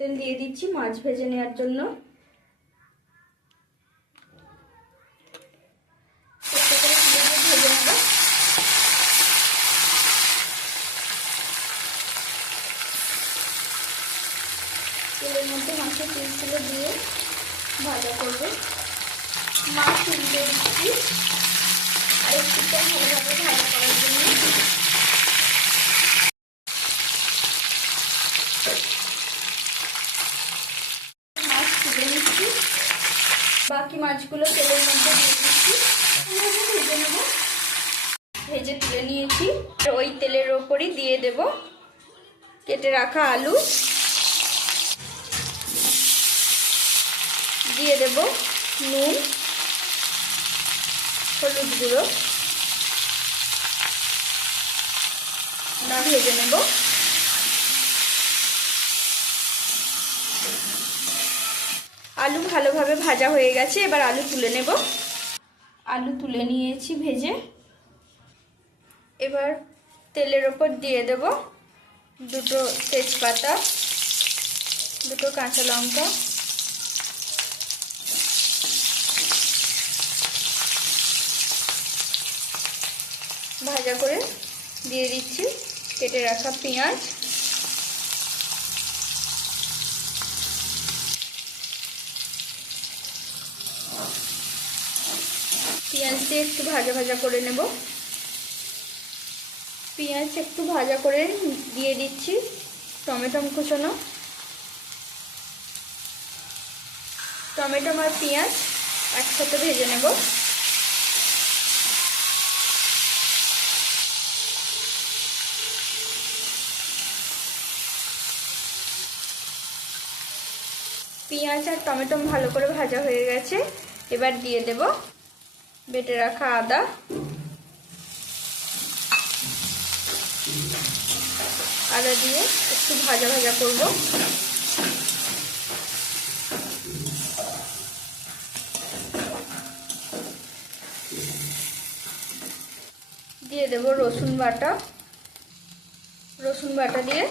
তেল দিয়ে দিচ্ছি মাছ ভেজে নেওয়ার জন্য। তেলের মধ্যে মাছের পিসগুলো দিয়ে ভাজা করবো। মাছ উল্টে দিচ্ছি আর একটু ভালোভাবে ভাজা করার জন্য। মাছ তুলে নিচ্ছি, বাকি মাছগুলো তেলের মধ্যে দিয়ে দিচ্ছি, ভেজে নেব। ভেজে তুলে নিয়েছি, ওই তেলের ওপরই দিয়ে দেব কেটে রাখা আলু, দিয়ে দেব নুন, হলুদ গুঁড়ো, ভেজে নেব। আলু ভালোভাবে ভাজা হয়ে গেছে, এবার আলু তুলে নেব। আলু তুলে নিয়েছি ভেজে। এবার তেলের ওপর দিয়ে দেব দুটো তেজপাতা, দুটো কাঁচা লঙ্কা, ভাজা করে দিয়ে দিচ্ছি কেটে রাখা পেঁয়াজ, পেঁয়াজ দিয়ে একটু ভাজা ভাজা করে নেব। পেঁয়াজ একটু ভাজা করে দিয়ে দিচ্ছি টমেটো কুচানো। টমেটো আর পেঁয়াজ একসাথে ভেজে নেব। পেঁয়াজ আর টমেটো ভালো করে ভাজা হয়ে গেছে, এবার দিয়ে দেব বেটে রাখা আদা, আদা দিয়ে একটু ভাজা ভাজা করব। দিয়ে দেব রসুন বাটা, রসুন বাটা দিয়ে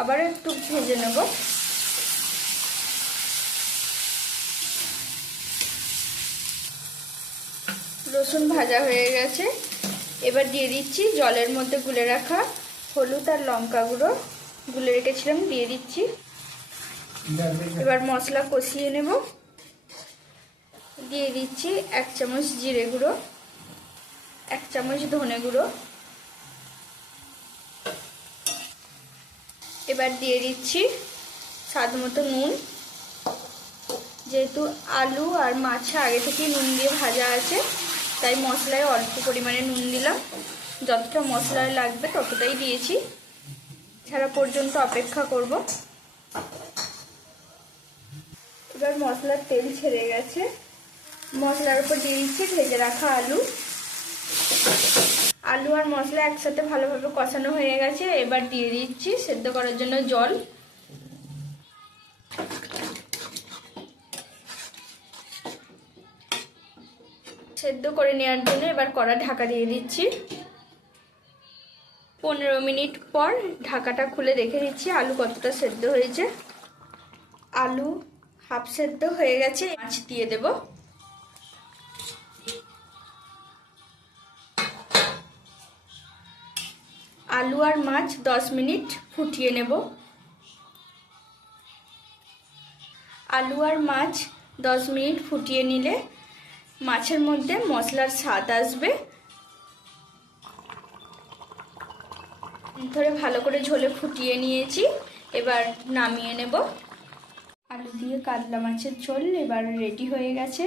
আবার একটু ভেজে নেব। রসুন ভাজা হয়ে গেছে, এবার দিয়ে দিচ্ছি জলের মধ্যে গুলে রাখা হলুদ আর লঙ্কা গুঁড়ো, গুলে রেখেছিলাম, দিয়ে দিচ্ছি। এবার মশলা কষিয়ে নেব। দিয়ে দিচ্ছি 1 চামচ জিরে গুঁড়ো, 1 চামচ ধনে গুঁড়ো, এবার দিয়ে দিচ্ছি স্বাদ মতো নুন। যেহেতু আলু আর মাছ আগে থেকে নুন দিয়ে ভাজা আছে, তাই মশলায় অল্প পরিমাণে নুন দিলাম, যতটা মশলায় লাগবে ততটাই দিয়েছি। ছাড়া পর্যন্ত অপেক্ষা করব। এবার মশলার তেল ছেড়ে গেছে, মশলার উপর দিয়ে দিচ্ছি ভেজে রাখা আলু। আলু আর মশলা একসাথে ভালোভাবে কষানো হয়ে গেছে, এবার দিয়ে দিচ্ছি সেদ্ধ করার জন্য জল। সেদ্ধ করে নেওয়ার জন্য এবার কড়া ঢাকা দিয়ে দিচ্ছি। 15 মিনিট পর ঢাকাটা খুলে দেখে দিচ্ছি আলু কতটা সেদ্ধ হয়েছে। আলু হাফ সেদ্ধ হয়ে গেছে, মাছ দিয়ে দেব। আলু আর মাছ 10 মিনিট ফুটিয়ে নেব। আলু আর মাছ 10 মিনিট ফুটিয়ে নিলে মাছের মধ্যে মশলার স্বাদ আসবে। ধরে ভালো করে ঝোলে ফুটিয়ে নিয়েছি, এবার নামিয়ে নেব। আলু দিয়ে কাতলা মাছের ঝোল এবার রেডি হয়ে গেছে।